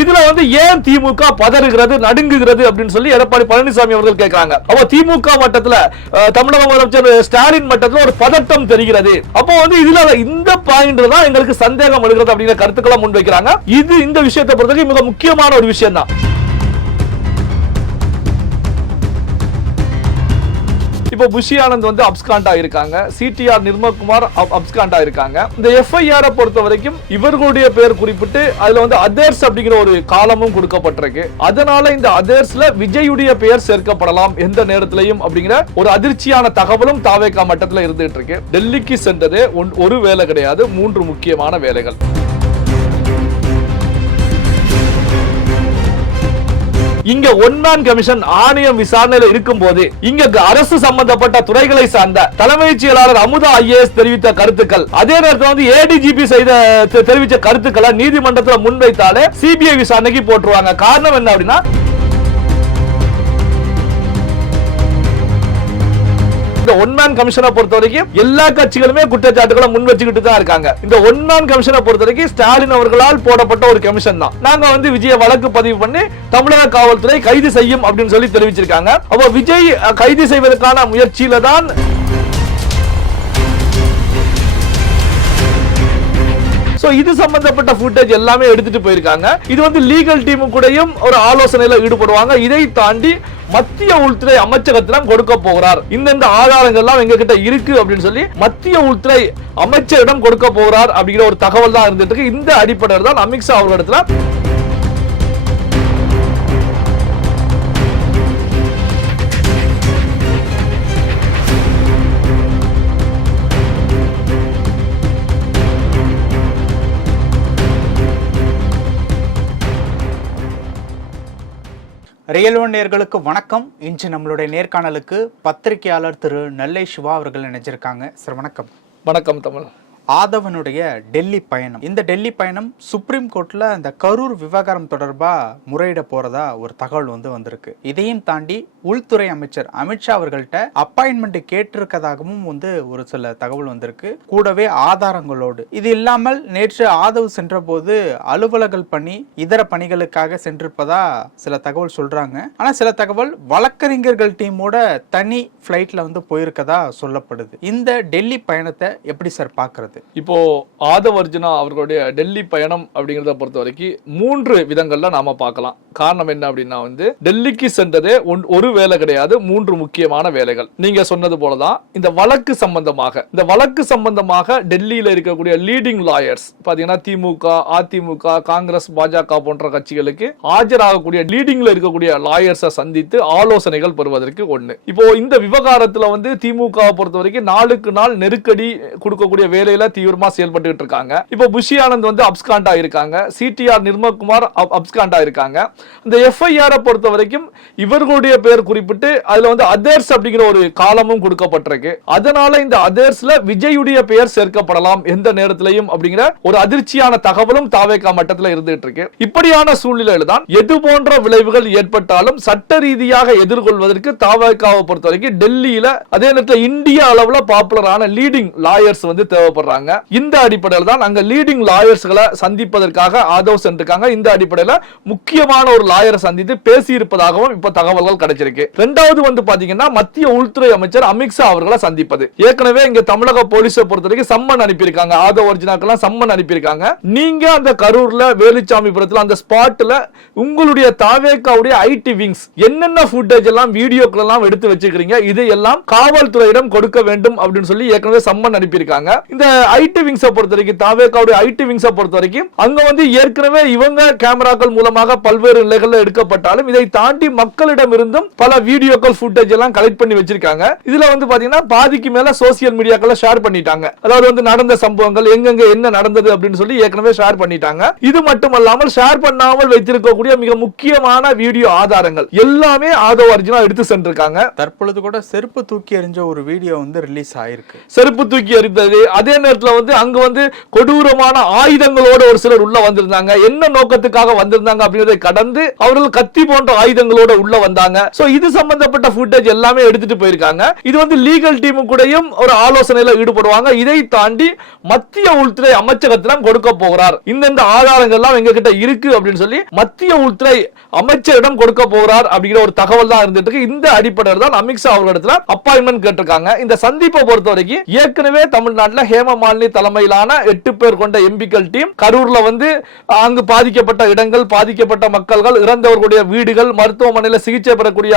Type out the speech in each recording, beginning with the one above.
இதுல வந்து ஏன் திமுக பதறுகிறது நடுங்குகிறது அப்படின்னு சொல்லி எடப்பாடி பழனிசாமி அவர்கள் கேட்கிறாங்க அப்போ திமுக மட்டத்துல தமிழக முதலமைச்சர் ஸ்டாலின் மட்டத்துல ஒரு பதட்டம் தெரிகிறது. அப்போ வந்து இதுல இந்த பாயிண்ட் தான் எங்களுக்கு சந்தேகம் எழுகிறது அப்படிங்கிற கருத்துக்களை முன்வைக்கிறாங்க. இது இந்த விஷயத்தை பொறுத்தவரைக்கும் மிக முக்கியமான ஒரு விஷயம் தான் இப்போ புஷி ஆனந்த் வந்து அப்ஸ்காண்டா இருக்காங்க. சிடிஆர் நிர்மல்குமார் அப்ஸ்காண்டா இருக்காங்க. இந்த எஃப்ஐஆர் பொறுத்த வரைக்கும் இவர்களுடைய பேர் குறிப்பிட்டு அதுல வந்து அதர்ஸ் அப்படிங்கிற ஒரு காலமும் கொடுக்கப்பட்டிருக்கு. அதனால இந்த அதர்ஸ்ல விஜயுடைய பெயர் சேர்க்கப்படலாம் எந்த நேரத்திலையும் அப்படிங்கிற ஒரு அதிர்ச்சியான தகவலும் தாவேகா மட்டத்தில் இருந்துட்டு இருக்கு. டெல்லிக்கு சென்றது ஒன்- ஒரு வேலை கிடையாது மூன்று முக்கியமான வேலைகள். இங்க ஒன் மேன் கமிஷன் ஆணையம் விசாரணையில இருக்கும் போது இங்க அரசு சம்பந்தப்பட்ட துறைகளை சார்ந்த தலைமைச் செயலாளர் அமுதா ஐஏஎஸ் தெரிவித்த கருத்துக்கள். அதே நேரத்தில் வந்து ஏடிஜிபி செய்த தெரிவித்த கருத்துக்களை நீதிமன்றத்தில் முன்வைத்தாலே சிபிஐ விசாரணைக்கு போட்டுருவாங்க. காரணம் என்ன அப்படின்னா இந்த ஒன் மேன் கமிஷனை பொறுத்த வரைக்கும் எல்லா கட்சிகளுமே குற்றச்சாட்டுகளை முன் வச்சுக்கிட்டு தான் இருக்காங்க. இந்த ஒன் மேன் கமிஷனை பொறுத்த வரைக்கும் ஸ்டாலின் அவர்களால் போடப்பட்ட ஒரு கமிஷன் தான். நாங்க வந்து விஜய வழக்கு பதிவு பண்ணி தமிழக காவல்துறை கைது செய்யும் அப்படின்னு சொல்லி தெரிவிச்சிருக்காங்க. அப்போ விஜய் கைது செய்வதற்கான முயற்சியில தான் ஸோ இது சம்பந்தப்பட்ட ஃபுட்டேஜ் எல்லாமே எடுத்துட்டு போயிருக்காங்க. இது வந்து லீகல் டீமு கூடயும் ஒரு ஆலோசனையில் ஈடுபடுவாங்க. இதை தாண்டி மத்திய உள்துறை அமைச்சகத்திடம் கொடுக்க போகிறார். இந்தந்த ஆதாரங்கள் எல்லாம் எங்க கிட்ட இருக்கு அப்படின்னு சொல்லி மத்திய உள்துறை அமைச்சரிடம் கொடுக்க போகிறார் அப்படிங்கிற ஒரு தகவல் தான் இருந்துட்டு இருக்கு. இந்த அடிப்படையில் தான் அமித்ஷா அவர்களிடத்துல ரியல் ஒன் நேர்களுக்கு வணக்கம். இன்று நம்மளுடைய நேர்காணலுக்கு பத்திரிகையாளர் திரு நெல்லை சிவா அவர்கள் இணைஞ்சிருக்காங்க. சார் வணக்கம். வணக்கம் தமிழ். ஆதவனுடைய டெல்லி பயணம். இந்த டெல்லி பயணம் சுப்ரீம் கோர்ட்ல இந்த கரூர் விவகாரம் தொடர்பா முறையிட போறதா ஒரு தகவல் வந்து வந்திருக்கு. இதையும் தாண்டி உள்துறை அமைச்சர் அமித்ஷா அவர்கள்ட்ட அப்பாயின்மெண்ட் கேட்டிருக்கதாகவும் வந்து ஒரு சில தகவல் வந்திருக்கு. கூடவே ஆதாரங்களோடு. இது இல்லாமல் நேற்று ஆதவ் சென்றபோது அலுவலர்கள் பணி இதர பணிகளுக்காக சென்றிருப்பதா சில தகவல் சொல்றாங்க. ஆனா சில தகவல் வழக்கறிஞர்கள் டீமோட தனி ஃபிளைட்ல வந்து போயிருக்கதா சொல்லப்படுது. இந்த டெல்லி பயணத்தை எப்படி சார் பாக்குறது இப்போ ஆதவ் அர்ஜுனா அவர்களுடைய டெல்லி பயணம் அப்படிங்கிறத பொறுத்த வரைக்கும் மூன்று விதங்கள்ல நாம பார்க்கலாம். காரணம் என்ன அப்படின்னா வந்து டெல்லிக்கு சென்றதே ஒன்- ஒரு வேலை கிடையாது மூன்று முக்கியமான வேலைகள். நீங்க சொன்னது போலதான் இந்த வழக்கு சம்பந்தமாக. இந்த வழக்கு சம்பந்தமாக டெல்லியில இருக்கக்கூடிய லீடிங் லாயர்ஸ் பாத்தீங்கன்னா திமுக அதிமுக காங்கிரஸ் பாஜக போன்ற கட்சிகளுக்கு ஆஜராகக்கூடிய லீடிங்ல இருக்கக்கூடிய லாயர்ஸை சந்தித்து ஆலோசனைகள் பெறுவதற்கு ஒண்ணு. இப்போ இந்த விவகாரத்துல வந்து திமுக பொறுத்த வரைக்கும் நாளுக்கு நாள் நெருக்கடி கொடுக்கக்கூடிய வேலையில தீவிரமா செயல்பட்டு இருக்காங்க. இப்போ புஷி ஆனந்த் வந்து அப்ஸ்காண்டா இருக்காங்க சிடிஆர் நிர்மல்குமார் அப்ஸ்காண்டா இருக்காங்க இந்த எஃப்ஐஆர் பொறுத்த வரைக்கும் இவர்களுடைய பேர் குறிப்பிட்டு அதுல வந்து அதர்ஸ் அப்படிங்கிற ஒரு காலமும் கொடுக்கப்பட்டிருக்கு. அதனால இந்த அதர்ஸ்ல விஜயுடைய பெயர் சேர்க்கப்படலாம் எந்த நேரத்திலையும் அப்படிங்கிற ஒரு அதிர்ச்சியான தகவலும் தாவேகா மட்டத்தில் இருந்துட்டு இருக்கு இப்படியான சூழ்நிலையில தான் எது போன்ற விளைவுகள் ஏற்பட்டாலும் சட்ட ரீதியாக எதிர்கொள்வதற்கு தாவேகாவை பொறுத்த வரைக்கும் டெல்லியில அதே நேரத்தில் இந்திய அளவுல பாப்புலரான லீடிங் லாயர்ஸ் வந்து தேவைப்படுறாங்க. இந்த அடிப்படையில் தான் அங்க லீடிங் லாயர்ஸ்களை சந்திப்பதற்காக ஆதவ் சென்றிருக்காங்க. இந்த அடிப்படையில் முக்கியமான ஒரு லாயரை சந்தித்து பேசியிருப்பதாகவும் இப்ப தகவல்கள் கிடைச்சிருக்கு. ரெண்டாவது வந்து பாத்தீங்கன்னா மத்திய உள்துறை அமைச்சர் அமித்ஷா அவர்களை சந்திப்பது. ஏற்கனவே இங்க தமிழக போலீஸை பொறுத்த வரைக்கும் சம்மன் அனுப்பியிருக்காங்க. ஆதவ் ஒரிஜினாக்கெல்லாம் சம்மன் அனுப்பியிருக்காங்க. நீங்க அந்த கரூர்ல வேலுச்சாமிபுரத்துல அந்த ஸ்பாட்ல உங்களுடைய தாவேக்காவுடைய ஐடி விங்ஸ் என்னென்ன ஃபுட்டேஜ் எல்லாம் வீடியோக்கள் எல்லாம் எடுத்து வச்சுக்கிறீங்க இதையெல்லாம் காவல்துறையிடம் கொடுக்க வேண்டும் அப்படின்னு சொல்லி ஏற்கனவே சம்மன் அனுப்பியிருக்காங்க. இந்த ஐடி விங்ஸை பொறுத்த வரைக்கும் தாவேக்காவுடைய ஐடி விங்ஸை பொறுத்த வரைக்கும் அங்க வந்து ஏற்கனவே இவங்க கேமராக்கள் மூலமாக பல்வேறு நிலைகள்ல எடுக்கப்பட்டாலும் இதை தாண்டி மக்களிடம் இருந்தும் பல வீடியோக்கள் ஃபுட்டேஜ் எல்லாம் கலெக்ட் பண்ணி வச்சிருக்காங்க. இதுல வந்து பாத்தீங்கன்னா பாதிக்கு மேல சோசியல் மீடியாக்களை ஷேர் பண்ணிட்டாங்க. அதாவது வந்து நடந்த சம்பவங்கள் எங்கெங்க என்ன நடந்தது அப்படின்னு சொல்லி ஏற்கனவே ஷேர் பண்ணிட்டாங்க. இது மட்டுமல்லாமல் ஷேர் பண்ணாமல் வைத்திருக்கக்கூடிய மிக முக்கியமான வீடியோ ஆதாரங்கள். எல்லாமே ஆதவ் அர்ஜுனா எடுத்து சென்றிருக்காங்க. தற்பொழுது கூட செருப்பு தூக்கி எறிஞ்ச ஒரு வீடியோ வந்து ரிலீஸ் ஆயிருக்கு. செருப்பு தூக்கி எறிந்தது. அதே நேரத்தில் நேரத்துல வந்து அங்க வந்து கொடூரமான ஆயுதங்களோட ஒரு சிலர் உள்ள வந்திருந்தாங்க. என்ன நோக்கத்துக்காக வந்திருந்தாங்க அப்படின்றதை கடந்து அவர்கள் கத்தி போன்ற ஆயுதங்களோட உள்ள வந்தாங்க. சோ இது சம்பந்தப்பட்ட ஃபுட்டேஜ் எல்லாமே எடுத்துட்டு போயிருக்காங்க. இது வந்து லீகல் டீமு கூடயும் ஒரு ஆலோசனையில ஈடுபடுவாங்க. இதை தாண்டி மத்திய உள்துறை அமைச்சகத்திடம் கொடுக்க போகிறார். இந்தந்த ஆதாரங்கள் எல்லாம் எங்க கிட்ட இருக்கு அப்படின்னு சொல்லி மத்திய உள்துறை அமைச்சரிடம் கொடுக்க போகிறார் அப்படிங்கிற ஒரு தகவல் தான் இருந்துட்டு இருக்கு. இந்த அடிப்படையில் தான் அமித்ஷா அவர்களிடத்துல அப்பாயின்மெண்ட் கேட்டிருக்காங்க. இந்த சந்திப்பை பொறுத்த வரைக்கும் ஏற்கனவே தமிழ்நாட்டுல ஹேம மாலினி தலைமையிலான எட்டு பேர் கொண்ட எம்பிக்கள் டீம் கரூர்ல வந்து அங்கு பாதிக்கப்பட்ட இடங்கள் பாதிக்கப்பட்ட மக்கள்கள் இறந்தவர்களுடைய வீடுகள் மருத்துவமனையில் சிகிச்சை பெறக்கூடிய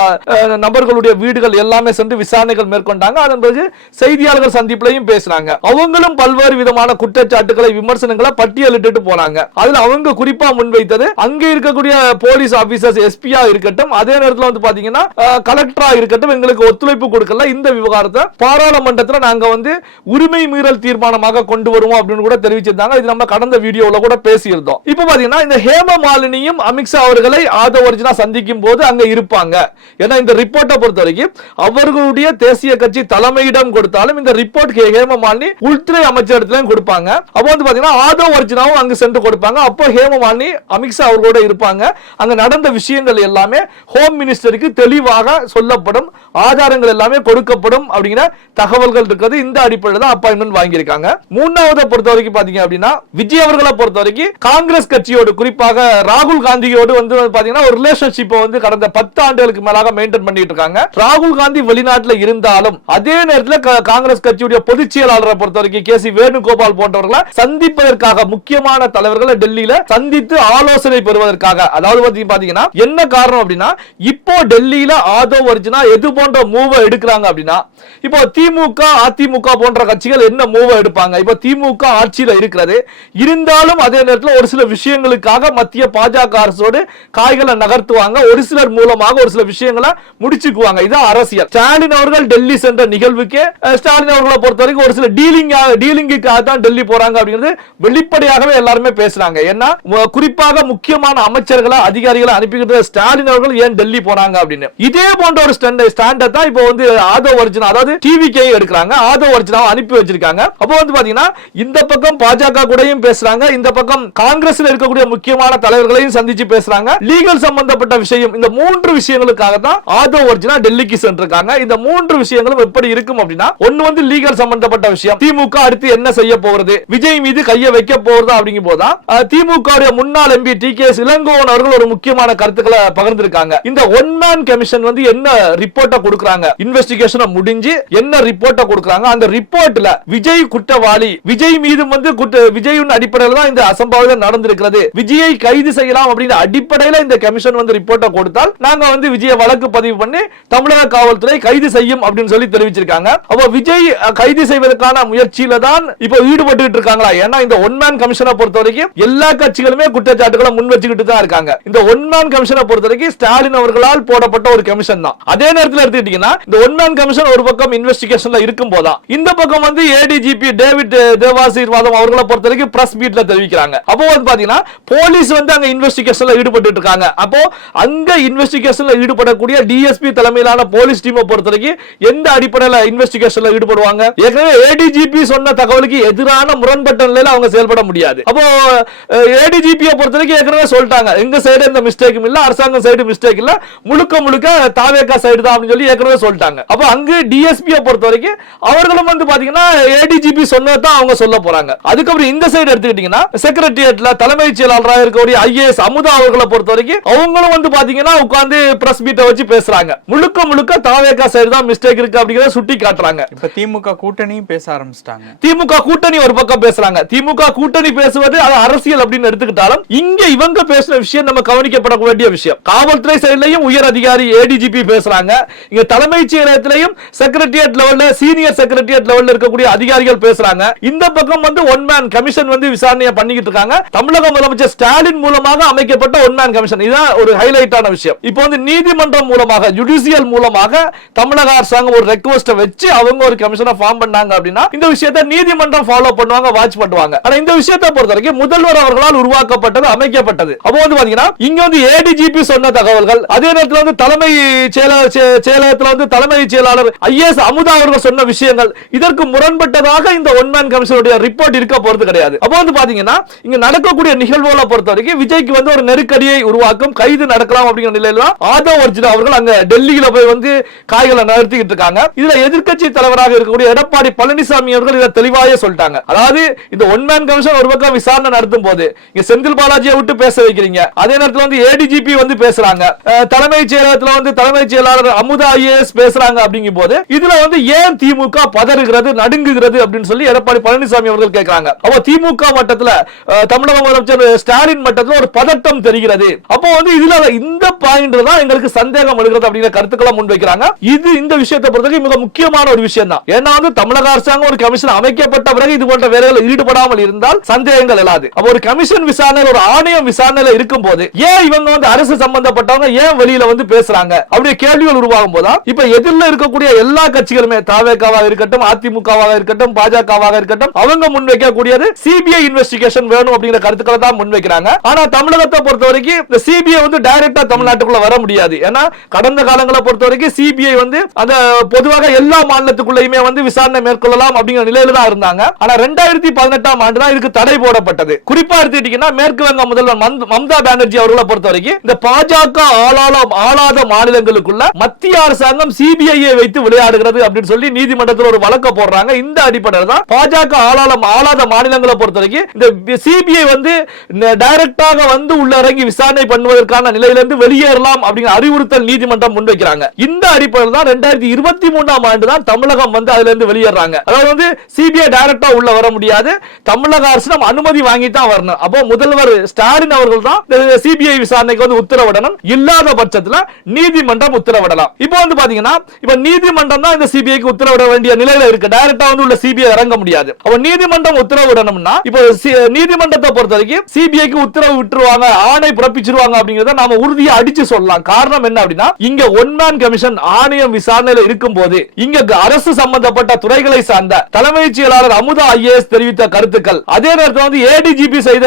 நபர்களுடைய வீடுகள் எல்லாமே சென்று விசாரணைகள் மேற்கொண்டாங்க. அதன் பிறகு செய்தியாளர்கள் சந்திப்புலையும் பேசினாங்க. அவங்களும் பல்வேறு விதமான குற்றச்சாட்டுகளை விமர்சனங்களை பட்டியலிட்டு போனாங்க. அதுல அவங்க குறிப்பா முன்வைத்தது அங்க இருக்கக்கூடிய போலீஸ் ஆபீசர்ஸ் எஸ்பியா இருக்கட்டும் அதே நேரத்தில் வந்து பாத்தீங்கன்னா கலெக்டரா இருக்கட்டும் எங்களுக்கு ஒத்துழைப்பு கொடுக்கல. இந்த விவகாரத்தை பாராளுமன்றத்தில் நாங்க வந்து உரிமை மீறல் தீர்மானமாக கொண்டு வருவோம் அப்படின்னு கூட தெரிவிச்சிருந்தாங்க. இது நம்ம கடந்த வீடியோல கூட பேசியிருந்தோம். இப்போ பாத்தீங்கன்னா இந்த ஹேம மாலினியும் அமித்ஷா அவர்களை ஆதவ அர்ஜுனா சந்திக்கும் போது அங்க இருப்பாங்க. ஏன்னா இந்த ரிப்போர்ட்டை பொறுத்த வரைக்கும் அவர்களுடைய தேசிய கட்சி தலைமையிடம் கொடுத்தாலும் இந்த ரிப்போர்ட் ஹேமமாலினி உள்துறை அமைச்சரிடத்திலும் கொடுப்பாங்க. அப்போ வந்து பாத்தீங்கன்னா ஆதவ் அர்ஜுனாவும் அங்கு சென்று கொடுப்பாங்க. அப்போ ஹேமமாலினி அமித்ஷா அவர்களோட இருப்பாங்க. அங்க நடந்த விஷயங்கள் எல்லாமே ஹோம் மினிஸ்டருக்கு தெளிவாக சொல்லப்படும். ஆதாரங்கள் எல்லாமே கொடுக்கப்படும் அப்படிங்கிற தகவல்கள் இருக்கிறது. இந்த அடிப்படையில் தான் அப்பாயின்மெண்ட் வாங்கியிருக்காங்க. மூணாவதை பொறுத்த வரைக்கும் பாத்தீங்க அப்படின்னா விஜய் அவர்களை பொறுத்த வரைக்கும் காங்கிரஸ் கட்சியோடு குறிப்பாக ராகுல் காந்தியோடு வந்து பாத்தீங்கன்னா ஒரு ரிலேஷன்ஷிப்பை வந்து கடந்த பத்து ஆண்டுகளுக்கு நாளாக மெயின்டைன் பண்ணிட்டு இருக்காங்க ராகுல் காந்தி வெளிநாட்டில் இருந்தாலும் அதே நேரத்தில் காங்கிரஸ் கட்சியுடைய பொதுச் செயலாளரை பொறுத்த வரைக்கும் கே சி வேணுகோபால் போன்றவர்களை சந்திப்பதற்காக முக்கியமான தலைவர்களை டெல்லியில சந்தித்து ஆலோசனை பெறுவதற்காக. அதாவது பாத்தீங்கன்னா என்ன காரணம் அப்படின்னா இப்போ டெல்லியில ஆதோ அர்ஜுனா எது போன்ற மூவை எடுக்கிறாங்க அப்படின்னா இப்போ திமுக அதிமுக போன்ற கட்சிகள் என்ன மூவை எடுப்பாங்க? இப்போ திமுக ஆட்சியில் இருக்கிறது. இருந்தாலும் அதே நேரத்தில் ஒரு சில விஷயங்களுக்காக மத்திய பாஜக அரசோடு காய்களை நகர்த்துவாங்க. ஒரு சிலர் மூலமாக ஒரு சில விஷயம் விஷயங்களை முடிச்சுக்குவாங்க. இதான் அரசியல். ஸ்டாலின் அவர்கள் டெல்லி சென்ற நிகழ்வுக்கு ஸ்டாலின் அவர்களை பொறுத்த வரைக்கும் ஒரு சில டீலிங் டீலிங்குக்காக தான் டெல்லி போறாங்க அப்படிங்கிறது வெளிப்படையாகவே எல்லாருமே பேசுறாங்க. ஏன்னா குறிப்பாக முக்கியமான அமைச்சர்களை அதிகாரிகளை அனுப்பிக்கிட்டு ஸ்டாலின் அவர்கள் ஏன் டெல்லி போறாங்க அப்படின்னு. இதே போன்ற ஒரு ஸ்டாண்டை தான் இப்போ வந்து ஆதவ் அர்ஜுனா அதாவது டிவிக்கே எடுக்கிறாங்க. ஆதவ் அர்ஜுனாவை அனுப்பி வச்சிருக்காங்க. அப்போ வந்து பாத்தீங்கன்னா இந்த பக்கம் பாஜக கூடயும் பேசுறாங்க. இந்த பக்கம் காங்கிரஸ்ல இருக்கக்கூடிய முக்கியமான தலைவர்களையும் சந்திச்சு பேசுறாங்க. லீகல் சம்பந்தப்பட்ட விஷயம் இந்த மூன்று விஷயங்களுக்காக தான் ஆதோ ஒரிஜினா டெல்லிக்கு சென்றிருக்காங்க. இந்த மூன்று விஷயங்களும் எப்படி இருக்கும் அப்படின்னா ஒன்னு வந்து லீகல் சம்பந்தப்பட்ட விஷயம். திமுக அடுத்து என்ன செய்ய போறது? விஜய் மீது கையை வைக்க போறது அப்படிங்கும் போதுதான் திமுக முன்னாள் எம்பி டி கே இளங்கோவன் அவர்கள் ஒரு முக்கியமான கருத்துக்களை பகிர்ந்திருக்காங்க. இந்த ஒன் மேன் கமிஷன் வந்து என்ன ரிப்போர்ட்டை கொடுக்குறாங்க? இன்வெஸ்டிகேஷனை முடிஞ்சு என்ன ரிப்போர்ட்டை கொடுக்குறாங்க? அந்த ரிப்போர்ட்ல விஜய் குற்றவாளி விஜய் மீது வந்து விஜயின் அடிப்படையில் தான் இந்த அசம்பாவிதம் நடந்திருக்கிறது. விஜயை கைது செய்யலாம் அப்படிங்கிற அடிப்படையில் இந்த கமிஷன் வந்து ரிப்போர்ட்டை கொடுத்தால் நாங்க வந்து விஜய வழக்கு பதிவு பண்ணி தமிழக காவல்துறை கைது செய்யும் அப்படின்னு சொல்லி தெரிவிச்சிருக்காங்க. அப்போ விஜய் கைது செய்வதற்கான முயற்சியில தான் இப்போ ஈடுபட்டு இருக்காங்களா? ஏன்னா இந்த ஒன் மேன் கமிஷனை பொறுத்த வரைக்கும் எல்லா கட்சிகளுமே குற்றச்சாட்டுகளை முன் வச்சுக்கிட்டு தான் இருக்காங்க. இந்த ஒன் மேன் கமிஷனை பொறுத்த வரைக்கும் ஸ்டாலின் அவர்களால் போடப்பட்ட ஒரு கமிஷன் தான். அதே நேரத்தில் எடுத்துக்கிட்டீங்கன்னா இந்த ஒன் மேன் கமிஷன் ஒரு பக்கம் இன்வெஸ்டிகேஷன்ல இருக்கும் போதான் இந்த பக்கம் வந்து ஏடிஜிபி டேவிட் தேவாசீர்வாதம் அவர்களை பொறுத்த வரைக்கும் பிரஸ் மீட்ல தெரிவிக்கிறாங்க. அப்போ வந்து பாத்தீங்கன்னா போலீஸ் வந்து அங்க இன்வெஸ்டிகேஷன்ல ஈடுபட்டு இருக்காங்க. அப்போ அங்க இன்வெஸ்டிகேஷன்ல ஈடுபடக்கூடிய டிஎஸ்பி தலைமையிலான போலீஸ் டீமை பொறுத்த வரைக்கும் எந்த அடிப்படையில் இன்வெஸ்டிகேஷன்ல ஈடுபடுவாங்க? ஏற்கனவே ஏடிஜிபி சொன்ன தகவலுக்கு எதிரான முரண்பட்ட நிலையில அவங்க செயல்பட முடியாது. அப்போ ஏடிஜிபியை பொறுத்த வரைக்கும் ஏற்கனவே சொல்லிட்டாங்க. எங்க சைடு எந்த மிஸ்டேக்கும் இல்ல அரசாங்கம் சைடு மிஸ்டேக் இல்ல முழுக்க முழுக்க தாவேக்கா சைடு தான் அப்படின்னு சொல்லி ஏற்கனவே சொல்லிட்டாங்க. அப்போ அங்கு டிஎஸ்பியை பொறுத்த வரைக்கும் அவர்களும் வந்து பாத்தீங்கன்னா ஏடிஜிபி சொன்னதான் அவங்க சொல்ல போறாங்க. அதுக்கப்புறம் இந்த சைடு எடுத்துக்கிட்டீங்கன்னா செக்ரட்டரியேட்ல தலைமைச் செயலாளராக இருக்கக்கூடிய ஐஏஎஸ் அமுதா அவர்களை பொறுத்த வரைக்கும் அவங்களும் வந்து பாத்தீங்கன்னா உட்கார்ந்து பிரஸ் மீட்டை வச்சு பேசுறாங்க. முழுக்க முழுக்க தாவேக்கா சைடு தான் மிஸ்டேக் இருக்கு அப்படிங்கறத சுட்டி காட்டுறாங்க. இப்ப திமுக கூட்டணியும் பேச ஆரம்பிச்சிட்டாங்க. திமுக கூட்டணி ஒரு பக்கம் பேசுறாங்க. திமுக கூட்டணி பேசுவது அது அரசியல் அப்படின்னு எடுத்துக்கிட்டாலும் இங்க இவங்க பேசுற விஷயம் நம்ம கவனிக்கப்பட வேண்டிய விஷயம். காவல்துறை சைட்லயும் உயர் அதிகாரி ஏடிஜிபி பேசுறாங்க. இங்க தலைமைச் செயலகத்திலையும் செக்ரட்டரியேட் லெவல்ல சீனியர் செக்ரட்டரியேட் லெவல்ல இருக்கக்கூடிய அதிகாரிகள் பேசுறாங்க. இந்த பக்கம் வந்து ஒன் மேன் கமிஷன் வந்து விசாரணையை பண்ணிக்கிட்டு இருக்காங்க. தமிழக முதலமைச்சர் ஸ்டாலின் மூலமாக அமைக்கப்பட்ட ஒன் மேன் கமிஷன் இதுதான் ஒரு ஹைலைட்டான விஷயம். இப்போ வந்து நீதிமன்றம் மூலமாக ஜுடிஷியல் மூலமாக தமிழக அரசாங்கம் ஒரு ரெக்வஸ்ட வச்சு அவங்க ஒரு கமிஷனை ஃபார்ம் பண்ணாங்க அப்படின்னா இந்த விஷயத்தை நீதிமன்றம் ஃபாலோ பண்ணுவாங்க வாட்ச் பண்ணுவாங்க. ஆனா இந்த விஷயத்தை பொறுத்த வரைக்கும் முதல்வர் அவர்களால் உருவாக்கப்பட்டது அமைக்கப்பட்டது. அப்போ வந்து பாத்தீங்கன்னா இங்க வந்து ஏடிஜிபி சொன்ன தகவல்கள் அதே நேரத்தில் வந்து தலைமை செயலாளர் செயலகத்தில் வந்து தலைமை செயலாளர் ஐஎஸ் அமுதா அவர்கள் சொன்ன விஷயங்கள் இதற்கு முரண்பட்டதாக இந்த இந்த ஒன் மேன் கமிஷனுடைய ரிப்போர்ட் இருக்க போறது கிடையாது. அப்போ வந்து பாத்தீங்கன்னா இங்க நடக்கக்கூடிய நிகழ்வுகளை பொறுத்த வரைக்கும் விஜய்க்கு வந்து ஒரு நெருக்கடியை உருவாக்கும் கைது நடக்கலாம் அப்படிங்கிற நிலையில ஆதோ ஒரு அர்ஜுனா அவர்கள் அங்க டெல்லியில போய் வந்து காய்களை நகர்த்திக்கிட்டு இருக்காங்க. இதுல எதிர்கட்சி தலைவராக இருக்கக்கூடிய எடப்பாடி பழனிசாமி அவர்கள் இதை தெளிவாக சொல்லிட்டாங்க. அதாவது இந்த ஒன் மேன் கமிஷன் ஒரு பக்கம் விசாரணை நடத்தும் போது இங்க செந்தில் பாலாஜியை விட்டு பேச வைக்கிறீங்க. அதே நேரத்தில் வந்து ஏடிஜிபி வந்து பேசுறாங்க. தலைமைச் செயலகத்துல வந்து தலைமைச் செயலாளர் அமுதா ஐஏஎஸ் பேசுறாங்க அப்படிங்கும் போது இதுல வந்து ஏன் திமுக பதறுகிறது நடுங்குகிறது அப்படின்னு சொல்லி எடப்பாடி பழனிசாமி அவர்கள் கேட்கிறாங்க அப்போ திமுக மட்டத்துல தமிழக முதலமைச்சர் ஸ்டாலின் மட்டத்தில் ஒரு பதட்டம் தெரிகிறது. அப்போ வந்து இதுல இந்த பாயிண்ட் தான் எங்களுக்கு சந்தேகம் எழுகிறது அப்படிங்கிற கருத்துக்களை முன்வைக்கிறாங்க. இது இந்த விஷயத்தை பொறுத்தவரைக்கும் மிக முக்கியமான ஒரு விஷயம் தான் ஏன்னா வந்து தமிழக அரசாங்கம் ஒரு கமிஷன் அமைக்கப்பட்ட பிறகு இது போன்ற வேலைகளில் ஈடுபடாமல் இருந்தால் சந்தேகங்கள் எழாது. அப்போ ஒரு கமிஷன் விசாரணை ஒரு ஆணையம் விசாரணையில இருக்கும் போது ஏன் இவங்க வந்து அரசு சம்பந்தப்பட்டவங்க ஏன் வெளியில வந்து பேசுறாங்க? அப்படியே கேள்விகள் உருவாகும் போதா? இப்ப எதிரில் இருக்கக்கூடிய எல்லா கட்சிகளுமே தாவேக்காவாக இருக்கட்டும் அதிமுகவாக இருக்கட்டும் பாஜகவாக இருக்கட்டும் அவங்க முன்வைக்கக்கூடியது சிபிஐ இன்வெஸ்டிகேஷன் வேணும் அப்படிங்கிற கருத்துக்களை தான் முன்வைக்கிறாங்க. ஆனா தமிழகத்தை பொறுத்த வரைக்கும் இந்த சிபிஐ வந்து டைரக்டா தமிழ்நாட்டுக்குள்ள வர முடியாது. ஏன்னா கடந்த காலங்களை பொறுத்த வரைக்கும் சிபிஐ வந்து அந்த பொதுவாக எல்லா மாநிலத்துக்குள்ளயுமே வந்து விசாரணை மேற்கொள்ளலாம் அப்படிங்கிற நிலையில தான் இருந்தாங்க. ஆனா ரெண்டாயிரத்தி பதினெட்டாம் ஆண்டு தான் இதுக்கு தடை போடப்பட்டது. குறிப்பா எடுத்துக்கிட்டீங்கன்னா மேற்கு வங்க முதல்வர் மம்தா பானர்ஜி அவர்களை பொறுத்த வரைக்கும் இந்த பாஜக ஆளாத மாநிலங்களுக்குள்ள மத்திய அரசாங்கம் சிபிஐயை வைத்து விளையாடுகிறது அப்படின்னு சொல்லி நீதிமன்றத்தில் ஒரு வழக்க போடுறாங்க. இந்த அடிப்படையில் தான் பாஜக ஆளாளம் ஆளாத மாநிலங்களை பொறுத்த வரைக்கும் இந்த சிபிஐ வந்து டைரக்டாக வந்து உள்ள இறங்கி விசாரணை பண்ணுவதற்கான நிலையிலிருந்து வெளியேறலாம் அப்படிங்கிற அறிவுறுத்தல் நீதிமன்றம் முன்வைக்கிறாங்க. இந்த அடிப்படையில் தான் ரெண்டாயிரத்தி இருபத்தி மூணாம் ஆண்டு தான் தமிழகம் வந்து அதுல இருந்து வெளியேறாங்க. அதாவது வந்து சிபிஐ டைரக்டா உள்ள வர முடியாது. தமிழக அரசு நம்ம அனுமதி வாங்கி தான் வரணும். அப்போ முதல்வர் ஸ்டாலின் அவர்கள் தான் சிபிஐ விசாரணைக்கு வந்து உத்தரவிடணும். இல்லாத பட்சத்துல நீதிமன்றம் உத்தரவிடலாம். இப்போ வந்து பாத்தீங்கன்னா இப்ப நீதிமன்றம் தான் இந்த சிபிஐக்கு உத்தரவிட வேண்டிய நிலையில இருக்கு. டைரக்டா வந்து உள்ள சிபிஐ இறங்க முடியாது. அப்போ நீதிமன்றம் உத்தரவிடணும்னா இப்போ நீதிமன்றத்தை பொறுத்த வரைக்கும் சிபிஐக்கு உத்தரவு விட்டுருவாங்க ஆணை பிறப்பிச்சிருவாங்க அப்படிங்கறத நாம உறுதியை அடிச்சு சொல்லலாம். காரணம் என்ன? என்ன அப்படின்னா இங்க ஒன் மேன் கமிஷன் ஆணையம் விசாரணையில இருக்கும் போது இங்க அரசு சம்பந்தப்பட்ட துறைகளை சார்ந்த தலைமைச் செயலாளர் அமுதா ஐஏஎஸ் தெரிவித்த கருத்துக்கள். அதே நேரத்தில் வந்து ஏடிஜிபி செய்த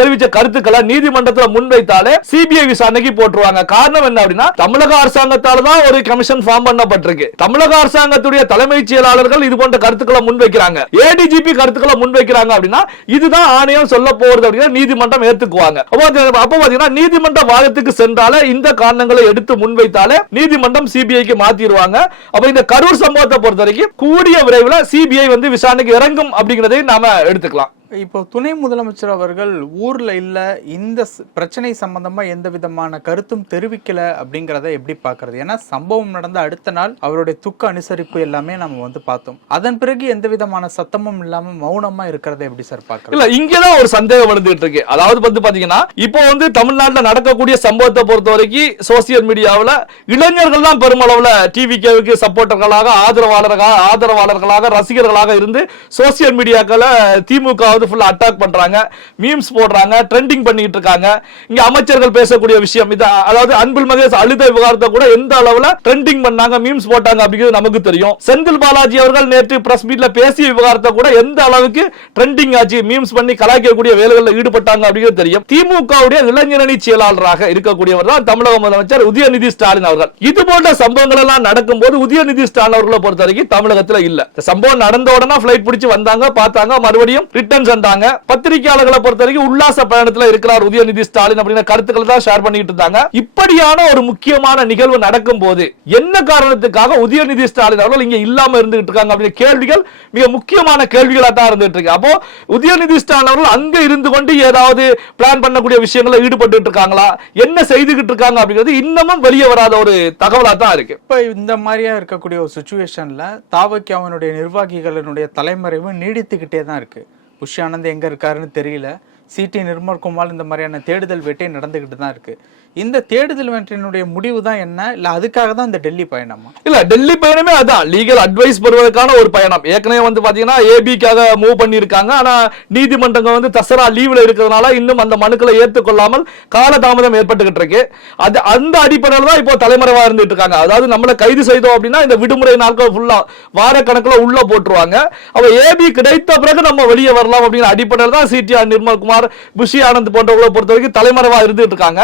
தெரிவித்த கருத்துக்களை நீதிமன்றத்தில் முன்வைத்தாலே சிபிஐ விசாரணைக்கு போட்டுருவாங்க. காரணம் என்ன அப்படின்னா தமிழக அரசாங்கத்தால தான் ஒரு கமிஷன் ஃபார்ம் பண்ணப்பட்டிருக்கு. தமிழக அரசாங்கத்துடைய தலைமைச் செயலாளர்கள் இது போன்ற கருத்துக்களை முன்வைக்கிறாங்க. ஏடிஜிபி கருத்துக்களை முன்வைக்கிறாங்க அப்படின்னா இதுதான் ஆணையம் சொல்ல போறது அப்படின்னா நீதிமன்றம் ஏத்துக்குவாங்க. அப்போ பாத்தீங்கன்னா நீதிமன்ற வாதத்துக்கு சென்றாலே இந்த காரணங்களை எடுத்து முன்வைத்தாலே நீதிமன்றம் சிபிஐக்கு மாத்திடுவாங்க அப்ப இந்த கரூர் சம்பவத்தை பொறுத்த வரைக்கும் கூடிய விரைவில் சிபிஐ வந்து விசாரணைக்கு இறங்கும் அப்படிங்கிறதையும் நாம எடுத்துக்கலாம். இப்போ துணை முதலமைச்சர் அவர்கள் ஊர்ல இல்ல இந்த ஸ்- பிரச்சனை சம்பந்தமா எந்த விதமான கருத்தும் தெரிவிக்கல அப்படிங்கறத எப்படி பார்க்கிறது ஏன்னா சம்பவம் நடந்த அடுத்த நாள் அவருடைய துக்க அனுசரிப்பு எல்லாமே நம்ம வந்து பார்த்தோம். அதன் பிறகு எந்த விதமான சத்தமும் இல்லாம மௌனமா இருக்கிறத எப்படி சார் பார்க்கறது இல்ல இங்கதான் ஒரு சந்தேகம் வந்துகிட்டு இருக்கு. அதாவது வந்து பாத்தீங்கன்னா இப்போ வந்து தமிழ்நாட்டில் நடக்கக்கூடிய சம்பவத்தை பொறுத்த வரைக்கும் சோசியல் மீடியாவில் இளைஞர்கள் தான் பெருமளவுல டிவிகேவுக்கு சப்போர்ட்டர்களாக ஆதரவாளர்களாக ஆதரவாளர்களாக ரசிகர்களாக இருந்து சோசியல் மீடியாக்களை திமுக வந்து ஃபுல்லாக அட்டாக் பண்ணுறாங்க மீம்ஸ் போடுறாங்க ட்ரெண்டிங் பண்ணிக்கிட்டு இருக்காங்க. இங்கே அமைச்சர்கள் பேசக்கூடிய விஷயம் இது. அதாவது அன்பில் மகேஷ் அழுத விவகாரத்தை கூட எந்த அளவில் ட்ரெண்டிங் பண்ணாங்க மீம்ஸ் போட்டாங்க அப்படிங்கிறது நமக்கு தெரியும். செந்தில் பாலாஜி அவர்கள் நேற்று பிரஸ் மீட்ல பேசிய விவகாரத்தை கூட எந்த அளவுக்கு ட்ரெண்டிங் ஆச்சு மீம்ஸ் பண்ணி கலாய்க்கக்கூடிய வேலைகளில் ஈடுபட்டாங்க அப்படிங்கிறது தெரியும். திமுகவுடைய இளைஞரணி செயலாளராக இருக்கக்கூடியவர் தான் தமிழக முதலமைச்சர் உதயநிதி ஸ்டாலின் அவர்கள். இது போன்ற சம்பவங்கள் எல்லாம் நடக்கும்போது உதயநிதி ஸ்டாலின் அவர்களை பொறுத்த வரைக்கும் தமிழகத்தில் இல்ல. சம்பவம் நடந்த உடனே பிளைட் பிடிச்சி வந்தாங்க பார்த்தாங்க மறுபடியும் ரிட்டர்ன்ஸ் ரிட்டர்ன் சென்றாங்க பத்திரிகையாளர்களை பொறுத்த வரைக்கும் உல்லாச பயணத்துல இருக்கிறார் உதயநிதி ஸ்டாலின் அப்படிங்கிற கருத்துக்களை தான் ஷேர் பண்ணிட்டு இருந்தாங்க. இப்படியான ஒரு முக்கியமான நிகழ்வு நடக்கும் போது என்ன காரணத்துக்காக உதயநிதி ஸ்டாலின் அவர்கள் இங்க இல்லாம இருந்துகிட்டு இருக்காங்க அப்படிங்கிற கேள்விகள் மிக முக்கியமான கேள்விகளா தான் இருந்துட்டு இருக்கு. அப்போ உதயநிதி ஸ்டாலின் அவர்கள் அங்க இருந்து கொண்டு ஏதாவது பிளான் பண்ணக்கூடிய விஷயங்கள ஈடுபட்டு இருக்காங்களா? என்ன செய்துகிட்டு இருக்காங்க அப்படிங்கிறது இன்னமும் வெளியே வராத ஒரு தகவலா தான் இருக்கு. இப்ப இந்த மாதிரியா இருக்கக்கூடிய ஒரு சுச்சுவேஷன்ல தாவக்கி அவனுடைய நிர்வாகிகளினுடைய தலைமறைவு நீடித்துக்கிட்டே தான் இருக்கு. புஷ் ஆனந்த் எங்கே இருக்காருன்னு தெரியல. சிடி நிர்மல்குமார் இந்த மாதிரியான தேடுதல் வேட்டை நடந்துக்கிட்டு தான் இருக்குது இந்த தேடுதல் வேட்டையினுடைய முடிவு தான் என்ன? இல்ல அதுக்காக தான் இந்த டெல்லி பயணமா? இல்ல டெல்லி பயணமே அதான். லீகல் அட்வைஸ் பெறுவதற்கான ஒரு பயணம். ஏற்கனவே வந்து பாத்தீங்கன்னா ஏபிக்காக மூவ் பண்ணியிருக்காங்க. ஆனா நீதிமன்றங்கள் வந்து தசரா லீவ்ல இருக்கிறதுனால இன்னும் அந்த மனுக்களை ஏற்றுக்கொள்ளாமல் காலதாமதம் ஏற்பட்டுக்கிட்டு இருக்கு. அது அந்த அடிப்படையில் தான் இப்போ தலைமறைவா இருந்துட்டு இருக்காங்க. அதாவது நம்மள கைது செய்தோம் அப்படின்னா இந்த விடுமுறை நாட்கள் ஃபுல்லா வார கணக்குல உள்ள போட்டுருவாங்க. அவ ஏபி கிடைத்த பிறகு நம்ம வெளியே வரலாம் அப்படிங்கிற அடிப்படையில் தான் சிடிஆர் நிர்மல்குமார் புஷி ஆனந்த் போன்றவங்களை பொறுத்த வரைக்கும் தலைமறைவா இருந்துட்டு இருக்காங்க.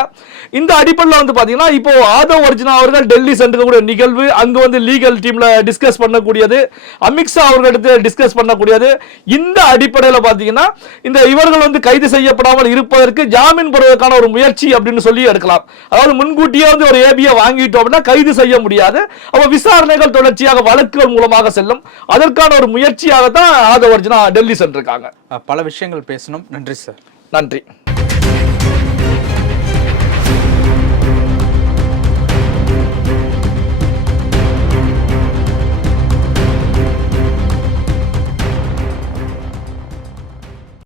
இந்த அடிப்படையில் வந்து பாத்தீங்கன்னா இப்போ ஆதவ் அர்ஜுனா அவர்கள் டெல்லி சென்றக்கூடிய நிகழ்வு அங்க வந்து லீகல் டீம்ல டிஸ்கஸ் பண்ணக்கூடியது அமித்ஷா அவர்களிடத்து டிஸ்கஸ் பண்ணக்கூடியது. இந்த அடிப்படையில் பாத்தீங்கன்னா இந்த இவர்கள் வந்து கைது செய்யப்படாமல் இருப்பதற்கு ஜாமீன் பெறுவதற்கான ஒரு முயற்சி அப்படின்னு சொல்லி எடுக்கலாம். அதாவது முன்கூட்டியே வந்து ஒரு ஏபியை வாங்கிட்டோம் அப்படின்னா கைது செய்ய முடியாது. அப்ப விசாரணைகள் தொடர்ச்சியாக வழக்குகள் மூலமாக செல்லும். அதற்கான ஒரு முயற்சியாக தான் ஆதவ் அர்ஜுனா டெல்லி சென்றிருக்காங்க. பல விஷயங்கள் பேசணும். நன்றி சார். நன்றி.